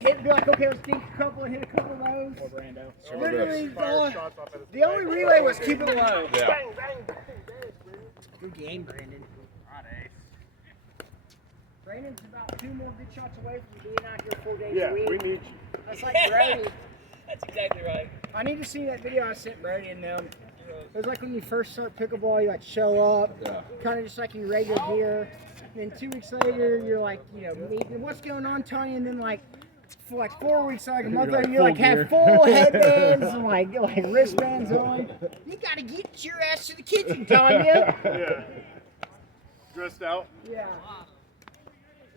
It'd be like, okay, let's take a couple and hit a couple of those. Or Brando. Literally, the only relay was keep it low. Yeah. Bang, bang, bang, bang. Good game, Brandon. Brandon's about 2 more good shots away from being out here 4 days Yeah, a week. we need you. That's like Brodie. That's exactly right. I need to see that video I sent Brodie and them. It was like when you first start pickleball, you like show up, kind of just like your regular gear. And then 2 weeks later, you're like, you know, meeting, what's going on, Tony? And then like, for like 4 weeks, like a month later, you like have full headbands and like wristbands on. You gotta get your ass to the kitchen, Tanya. Yeah. Dressed out. Yeah.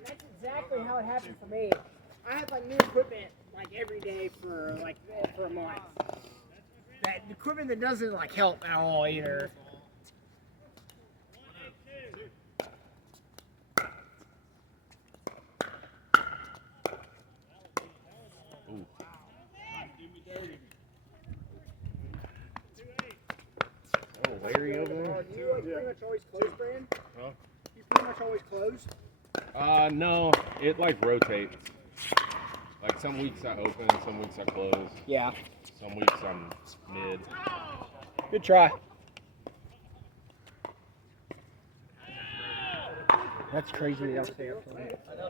That's exactly how it happened for me. I had like new equipment like every day for a month. That equipment that doesn't like help at all either. Oh, Larry over there? Do you like pretty much always closed, Brand? Huh? You pretty much always closed? No, it like rotates. Like some weeks I open, some weeks I close. Yeah. Some weeks I'm mid. Good try. That's crazy they don't stay up for me.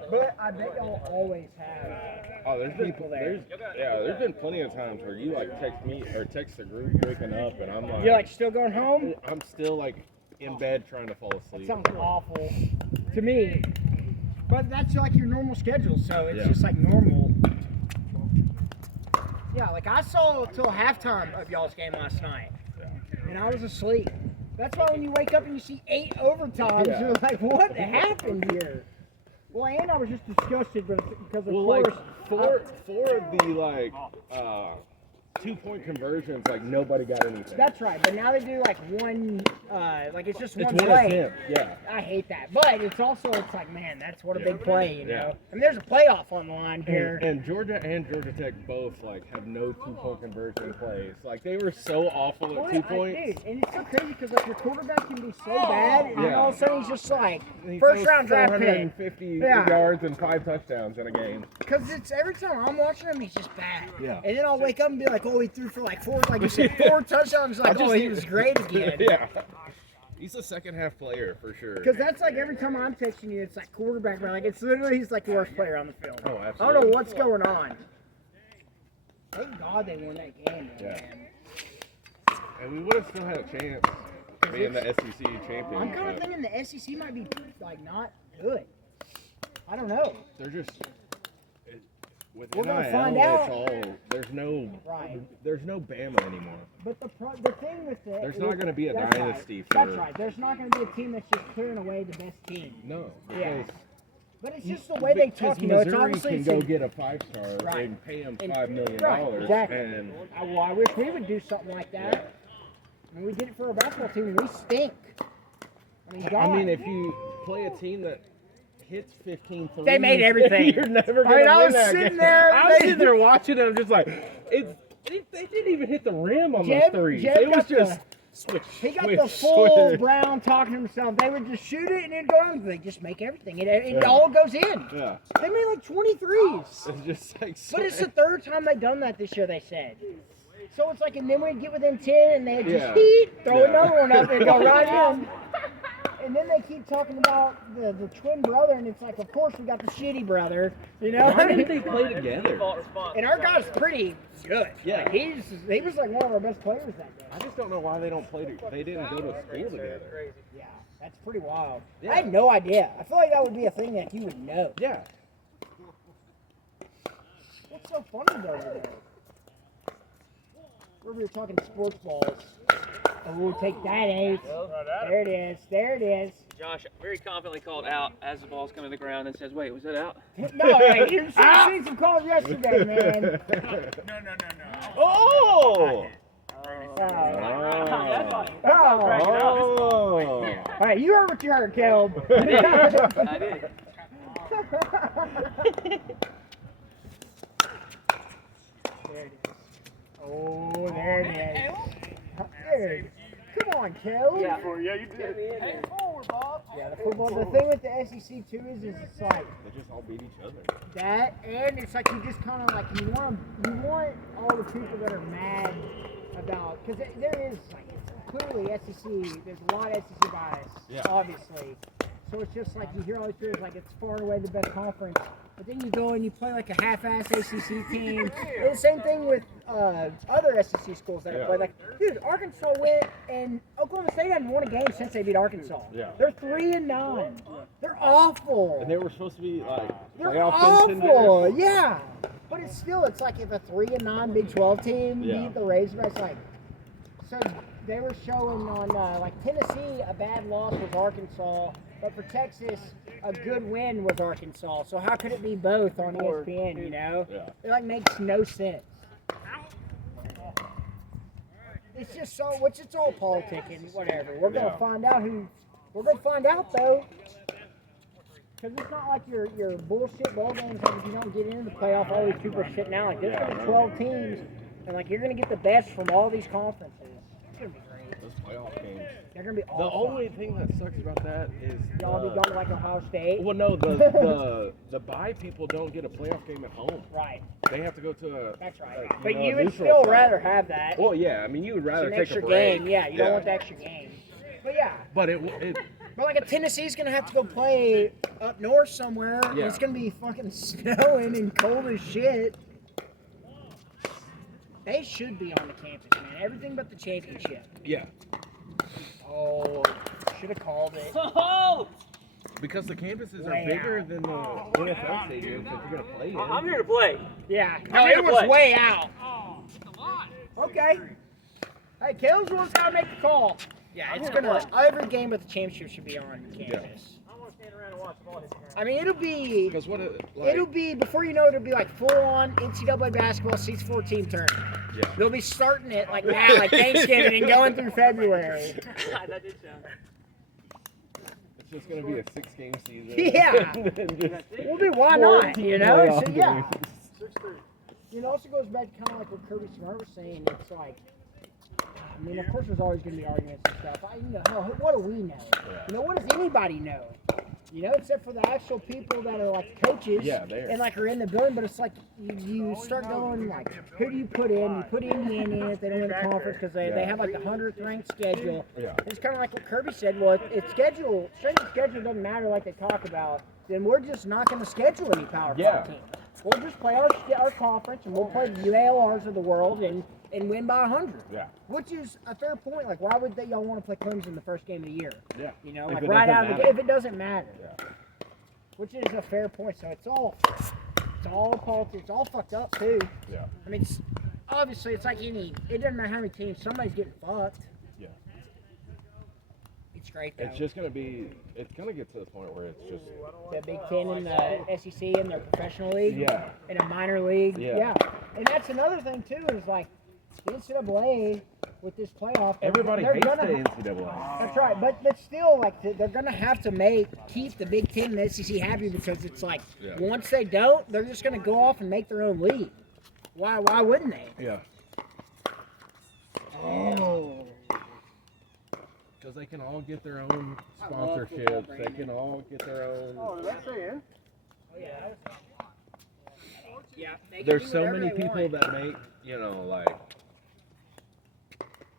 But I bet y'all always have. Oh, there's people there. There's been plenty of times where you like text me or text the group waking up and I'm like, You're like still going home? I'm still like in bed trying to fall asleep. Sounds awful to me. But that's like your normal schedule, so it's just like normal. Yeah, like I saw till halftime of y'all's game last night, and I was asleep. That's why when you wake up and you see 8 overtimes, you're like, what happened here? Well, and I was just disgusted because of course. Like four of the like 2-point conversions, like nobody got anything. That's right, but now they do like one, like it's just one It's play. attempt, yeah. I hate that, but it's also like, man, that's what a big play, you know. I mean, there's a playoff on the line here. And Georgia and Georgia Tech both like have no 2-point conversion plays. Like they were so awful at 2 points. Dude, and it's so crazy because like your quarterback can be so bad, and then all of a sudden he's just like He first throws round draft pick. 450 yards and 5 touchdowns in a game. Because it's every time I'm watching him, he's just bad. Yeah. And then I'll wake up and be like, oh, he threw for like 4, like you said, 4 touchdowns. Like, oh, he was great again. Yeah. He's a second half player for sure. Because that's like every time I'm texting you, it's like quarterback, man. Like it's literally he's like the worst player on the field. Oh, absolutely. I don't know what's going on. Thank God they won that game, man. And we would have still had a chance to be in the SEC championship. I'm kind of thinking the SEC might be like not good. I don't know. They're just with We're gonna NIL, find out. It's all there's no Bama anymore. But the thing with it, There's not going to be a that's dynasty right. for. That's right. There's not going to be a team that's just clearing away the best team. No. Yeah. Because But it's just the way they talk. You know, it's Missouri obviously can go get a 5-star and pay him $5 million. Right, exactly. And Well, I wish we would do something like that. Yeah. I mean, we did it for our basketball team, and we stink. I mean, if you play a team that hits 15 threes, they made everything. You're never going to I win was that sitting game. there. I was sitting there watching it. I'm just like, they didn't even hit the rim on those threes. Jeb It was got just switch. He got switch, the full switch. Brown talking to himself. They would just shoot it and it'd go on. They just make everything. It all goes in. Yeah. They made like 23s. It's just like. But it's the 3rd time they've done that this year, they said. So it's like, and then we'd get within 10 and they'd just throw another one up and go right in. And then they keep talking about the twin brother, and it's like, of course we got the shitty brother, you know? Why didn't they play together? And our guy's pretty good. Yeah. Like, he was like one of our best players that day. I just don't know why they don't play. They didn't go to school together. Yeah, that's pretty wild. Yeah. I had no idea. I feel like that would be a thing that you would know. Yeah. What's so funny though today? We were talking sports balls. And we'll take that, Ace. There it is. There it is. Josh very confidently called out as the ball's coming to the ground and says, wait, was that out? No, like, you should have seen some calls yesterday, man. No. Oh! All right, you heard what you heard, Caleb. I did. There it is. Oh, there it is. There. Come on, Caleb. Yeah, you did. Pay it forward, Bob. Yeah, the football. The thing with the SEC too is it's like They just all beat each other. that, and it's like you just kind of like you want all the people that are mad about because there is like it's clearly SEC. There's a lot of SEC bias, obviously. So it's just like you hear all these people like it's far and away the best conference. But then you go and you play like a half-ass ACC team. And the same thing with other SEC schools that have played. Like, dude, Arkansas went and Oklahoma State hasn't won a game since they beat Arkansas. Yeah. They're 3-9. They're awful. And they were supposed to be like They're playoff awful. contenders. Yeah. But it's still, it's like if a 3-9 Big 12 team beat the Razorbacks, like, so they were showing on like Tennessee, a bad loss was Arkansas. But for Texas, a good win was Arkansas. So how could it be both on ESPN, you know? Yeah. It like makes no sense. It's just so, which it's all politicking, whatever. We're gonna find out we're gonna find out though. Because it's not like your bullshit bowl games like if you don't get into the playoff, all these people are shitting out. Like there's gonna be 12 teams, and like you're gonna get the best from all these conferences. It's gonna be great. Those playoff games. They're gonna be The awesome. only thing that sucks about that is Y'all be going to like Ohio State. well, no, the bye people don't get a playoff game at home. Right. They have to go to a. That's right. a, But know, you a would neutral still site. rather have that. Well, yeah. I mean, you would rather It's an take extra a break. game. Yeah, you don't want the extra game. But yeah. But it But like a Tennessee's gonna have to go play up north somewhere. And Yeah. it's gonna be fucking snowing and cold as shit. They should be on the campus, man. Everything but the championship. yeah. Oh, should have called it. Oh! Because the campuses Way are bigger out. than the NFL stadiums that you're gonna play in. I'm here to play. Yeah. I'm No, here it to was play. way out. Okay. Hey, Caleb's the one's gotta make the call. Yeah, it's gonna. Every game with the championship should be on campus. I want to stand around and watch the ball hit the ground. I mean, it'll be. Because what It'll be before you know it, it'll be like full-on NCAA basketball seats 14 tournament. yeah. They'll be starting it like now, like Thanksgiving, and going through February. That did sound. It's just gonna be a 6-game season. Yeah. And then just Well, dude, why 14 not? You know, playoff so yeah. games. 6-3. You know, it also goes back to kind of like what Kirby Smart was saying. It's like, I mean, of course, there's always going to be arguments and stuff. Hell, what do we know? You know, what does anybody know? You know, except for the actual people that are like coaches and like are in the building. But it's like you start going like, who do you put in? You put Indiana in if they don't win the conference because they have like the 100th ranked schedule. Yeah. It's kind of like what Kirby said. Well, if schedule, strength of schedule doesn't matter like they talk about, then we're just not going to schedule any Power 5 teams. We'll just play our conference and we'll play the UALRs of the world and win by 100. Yeah. Which is a fair point. Like, why would y'all want to play Clemson the first game of the year? Yeah. You know, If like it right doesn't out of the matter. gate, if it doesn't matter. Yeah. Which is a fair point. So it's all politics. It's all fucked up too. Yeah. I mean, obviously it's like it doesn't matter how many teams, somebody's getting fucked. Yeah. It's great though. It's just gonna be. It's gonna get to the point where it's just. The Big Ten and the SEC and their professional league. Yeah. And a minor league. Yeah. And that's another thing too is like the NCAA with this playoff. Everybody they're hates gonna the NCAA. That's right, but still, like they're gonna have to keep the Big Ten and the SEC happy because it's like once they don't, they're just gonna go off and make their own league. Why wouldn't they? Yeah. Oh. Because they can all get their own sponsorships. They can all get their own. Oh, did that say in? Yeah. There's so many people that make, like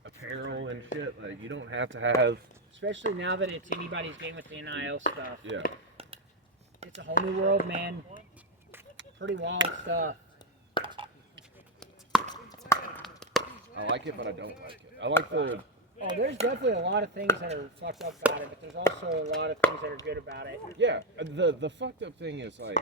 apparel and shit. Like you don't have to have. Especially now that it's anybody's game with the NIL stuff. Yeah. It's a whole new world, man. Pretty wild stuff. I like it, but I don't like it. I like the. Oh, there's definitely a lot of things that are fucked up about it, but there's also a lot of things that are good about it. Yeah, the fucked up thing is like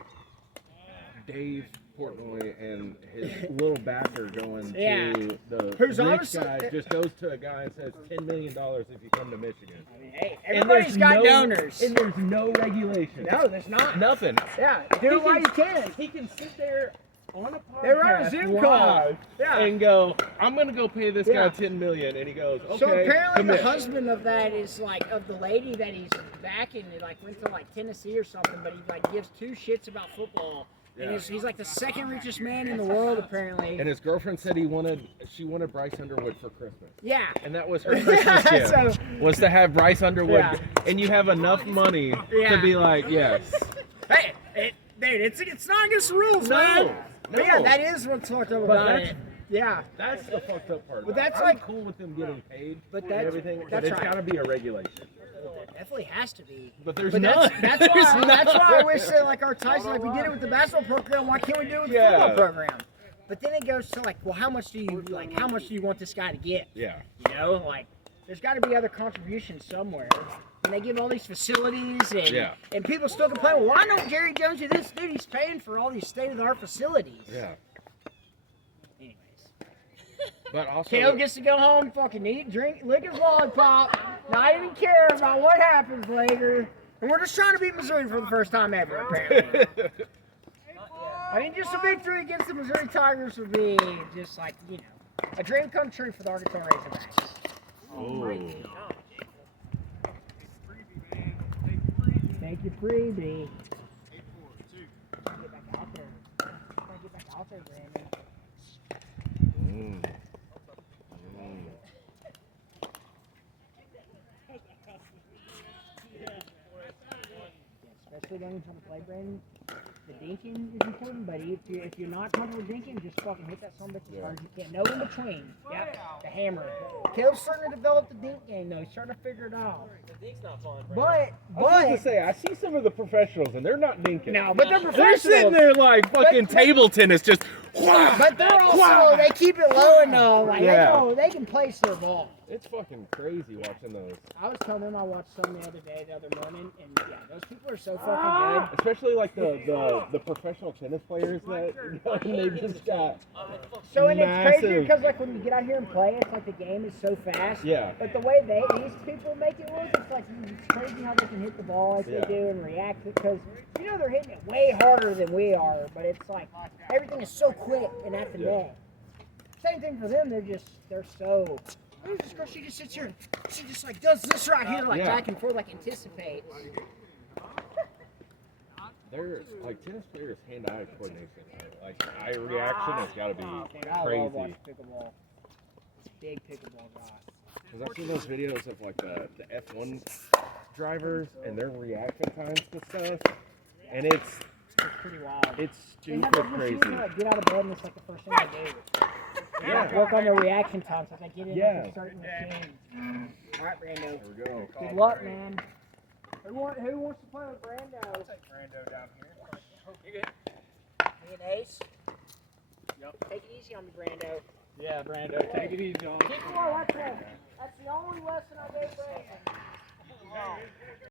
Dave Portnoy and his little backer going to the Who's rich honestly- guy just goes to a guy and says $10 million if you come to Michigan. I mean, hey, And everybody's there's got no- donors. And there's no regulation. No, there's not. Nothing. Yeah, do it while you can. He can sit there on a podcast They run a Zoom call. live Yeah. and go, I'm going to go pay this Yeah. guy $10 million. And he goes, okay, So apparently commit. the husband of that is like of the lady that he's backing. He like went to like Tennessee or something, but he like gives two shits about football. And he's like the second richest man in the world, apparently. And his girlfriend said she wanted Bryce Underwood for Christmas. Yeah. And that was her Christmas gift, was to have Bryce Underwood. Yeah. And you have enough money to be like, yes. Hey, dude, it's not against the rules, man. But yeah, that is what's fucked up about it. Yeah. That's the fucked up part. But that's I'm like cool with them getting paid but and that's, everything, that's but it's got to be a regulation. It definitely has to be. But there's But none. that's why I wish that like our Tyson, like we did it with the basketball program. Why can't we do it with the football program? But then it goes to like, well, how much do you want this guy to get? Yeah. You know, like there's got to be other contributions somewhere. And they give all these facilities, and people still complain. Well, why don't Jerry Jones do this? Dude, he's paying for all these state-of-the-art facilities. Yeah. Anyways, But also, Caleb gets to go home, fucking eat, drink, lick his lollipop, not even care about what happens later. And we're just trying to beat Missouri for the first time ever, apparently. I mean, just a victory against the Missouri Tigers would be just like, you know, a dream come true for the Arkansas Razorbacks. oh. Thank you, Freebie. Get back out there. Try to get back out there, Brandon. Especially when you're trying to play, Brandon. The dinking is important, but if you're not comfortable dinking, just fucking hit that son of a bitch as hard as you can. No in between. Yep, the hammer. Caleb's starting to develop the dink game, though. He's starting to figure it out. The dink's not fun, But I was going to say, I see some of the professionals, and they're not dinking. no, but they're They're professionals. sitting there like fucking table tennis, just. But they're also, they keep it low enough. Like, Yeah. they can place their ball. It's fucking crazy watching those. I was telling them I watched some the other morning, and yeah, those people are so fucking good. Especially like the professional tennis players that they just got. So, and it's crazy massive. because like when you get out here and play, it's like the game is so fast. Yeah. But the way these people make it look, it's like it's crazy how they can hit the ball like they do and react because you know they're hitting it way harder than we are, but it's like everything is so quick and at the net. Same thing for them. They're so. There's this girl, she just sits here and she just like does this right here, like back and forth, like anticipates. They're like tennis players' hand-eye coordination. Like eye reaction has got to be I crazy. love watching pickleball. Big pickleball guy. Because I see those videos of like the F1 drivers and their reaction times to stuff, and it's pretty wild. It's They have stupid those crazy. machines that, like, get out of bed and it's like the first thing they do. Yeah. Work on their reaction times so they get in Yeah. like a certain machine. All right, Brando. There we go. Good luck, man. Who wants to play with Brando? I'll take Brando down here. You good? Me and Ace? Yep. Take it easy on me, Brando. Yeah, Brando, take it easy on. Keep going, that's the only lesson I gave Brandon.